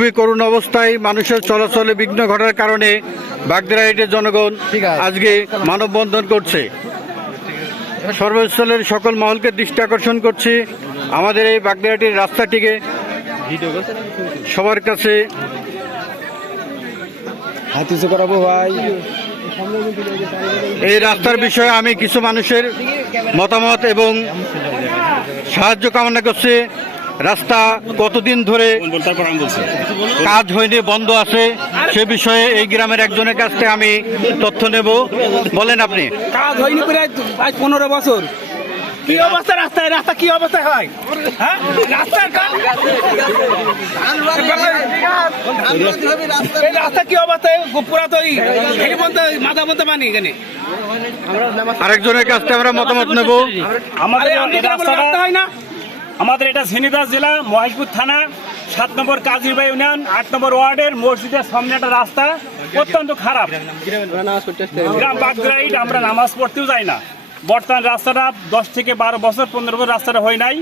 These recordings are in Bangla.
খুবই করুণ অবস্থায় মানুষের চলাচলে বিঘ্ন ঘটার কারণে বাগদারাইটের জনগণ আজকে মানববন্ধন করছে। সর্বস্থলের সকল মহলকে দৃষ্টি আকর্ষণ করছি। আমাদের এই বাগদারাটির রাস্তাটিকে সবার কাছে ভাই। এই রাস্তার বিষয়ে আমি কিছু মানুষের মতামত এবং সাহায্য কামনা করছি। রাস্তা কতদিন ধরে কাজ হয়নি বন্ধ আছে সে বিষয়ে এই গ্রামের একজনের কাছ থেকে আমি তথ্য নেব। বলেন আপনি। কাজ হয়নি প্রায় আজ পনেরো বছর। কি অবস্থা রাস্তায়? রাস্তা কি অবস্থা হয়? হ্যাঁ? রাস্তার রাস্তা কি অবস্থা? পুরা তো এই হেঁটে বলতে মাথা বলতে পানি এখানে। আরেকজনের কাছ থেকে আমরা মতামত নেব। আমাদের রাস্তা হয় না। আমাদের এটা ঝিনিদাস জেলা, মহেশপুর থানা, সাত নম্বর কাজীবাই ইউনিয়ন, আট নম্বর ওয়ার্ডের মসজিদের সামনে একটা রাস্তা অত্যন্ত খারাপ। গ্রাম বাগদাইট আমরা নামাজ পড়তেও যাই না। বর্তমান রাস্তাটা দশ থেকে বারো বছর, পনেরো বছর রাস্তাটা হয় নাই।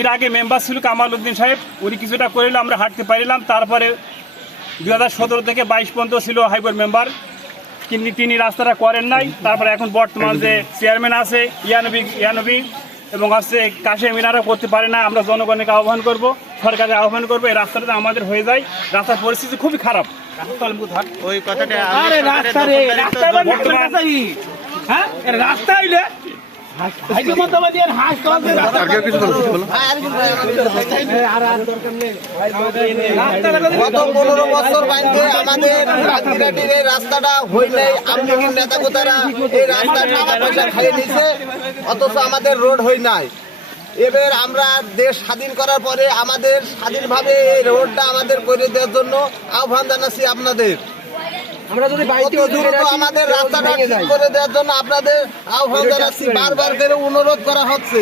এর আগে মেম্বার ছিল কামাল উদ্দিন সাহেব, উনি কিছুটা করিল, আমরা হাঁটতে পারিলাম। তারপরে দুই হাজার সতেরো থেকে বাইশ পর্যন্ত ছিল হাইবোর্ড মেম্বার। কিন্তু তিনি রাস্তাটা করেন নাই। তারপরে এখন বর্তমান যে চেয়ারম্যান আছে, ইয়ানবি ইয়ানবি এবং আসছে কাশে মিনারা করতে পারে না। আমরা জনগণকে আহ্বান করব সরকারের আহ্বান করব এই রাস্তাটা আমাদের হয়ে যায়। রাস্তার পরিস্থিতি খুবই খারাপ। আরে রাস্তা রাস্তা রাস্তা হ্যাঁ? রাস্তা হইলে গত পনেরো বছর আমাদের এই রাস্তাটা আমলিগির নেতা এই রাস্তার টাকা পয়সা খাইয়ে দিয়েছে অথচ আমাদের রোড হই নাই। এবার আমরা দেশ স্বাধীন করার পরে আমাদের স্বাধীনভাবে এই রোডটা আমাদের করে দেওয়ার জন্য আহ্বান জানাচ্ছি আপনাদের। আমরা যদি অত আমাদের রাস্তাটা ঠিক করে দেওয়ার জন্য আপনাদের আহ্বান জানাচ্ছি। বারবার করে অনুরোধ করা হচ্ছে।